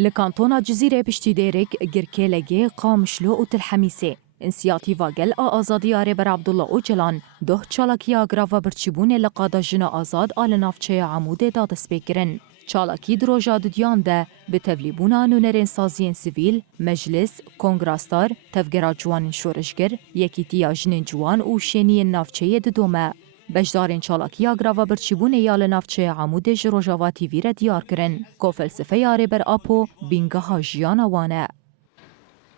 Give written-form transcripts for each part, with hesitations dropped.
لکانتونا جزیره پشتی دیرک گرکلگی قامشلو و تلحمیسه. انسیاتیوا گل آزادی بر عبدالله اوجلان ده چالاکیا گراوا برچیبون لقادا جن آزاد آل نافچه عمود دادس بکرن. چالاکی دروژا دیان ده به تبلیبونا نونرین سازین سیویل، مجلس، کنگراستار، تفگرا جوان شورشگر، یکیتیا جنین جوان و شینی نافچه دومه. بجدارین چالاکیا گراوا برچیبون یال نافچه عمود جروجاوا تیوی را دیار کرن. کو فلسفه یاره بر آپو بینگه ها جیانا وانه.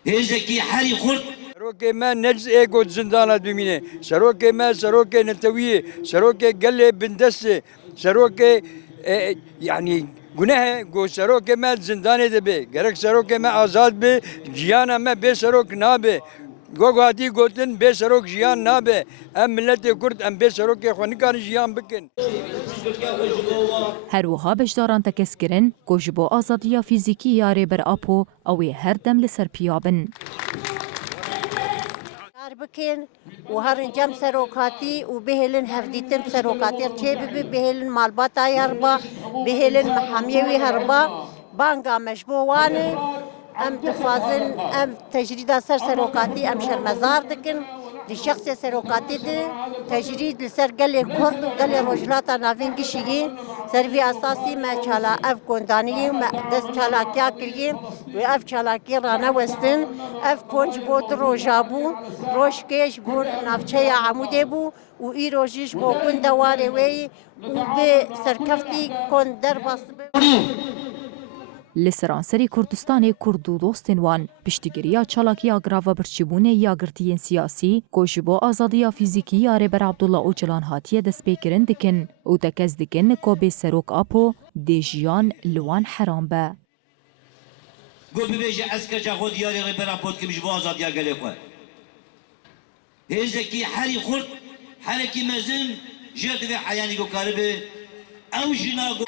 هزکی حری خورد سروک ما نجز ایگو زندانات ببینه، سروک ما سروک نتویه، سروک گله بندسته، سروک یعنی گناه گو سروک ما زندانه دبی، گرک سروک ما آزاد بی، جیانا ما بی سروک نابی، گوگاتی گوتن بی سروک جیان نابی، ام ملت کرد ام بی سروک خونکار جیان بکن. هر وها بجداران تکس کرن گوجبو آزادیا فیزیکی یاره بر آپو اوی هر دم لسر پیابن. بکن و هر انجام سروکاتی و بهلن هفدیتن سروکاتی چه بهلن مالباتای هربا بهلن محامیوی هربا بانگا مشبوانه ام دخوازن ام تجرید سر سروکاتی ام شرمزار دکن دی شخص سروکاتی ده تجرید لسر گل کرد و گل رجلاتا نافینگی شیگی سروی اساسی ما چالا اف گندانی و دست چالاکیا کریم و اف چالاکی رانا وستن اف کنج بود روژابو روشکش بون نافچه عموده بو و ای روژیش بو کندواره وی و به سرکفتی کندر باسبه لسرانسری کردستان کردو دوستن وان پشتگیریا چالاکیا گراوا برچیبون یا گرتین سیاسی گوشبو آزادیا فیزیکی یاره بر عبدالله اوجلان هاتیه دست پیکرن دکن او دکز دکن کو به سروک آپو دیجیان لوان حرام به. گو ببیجه اسکرچا خود یاری ری برا پود کمیش با آزادیا گلی خود هزکی حری خورد حرکی مزن جرد و حیانی گو کاربه او جنا گو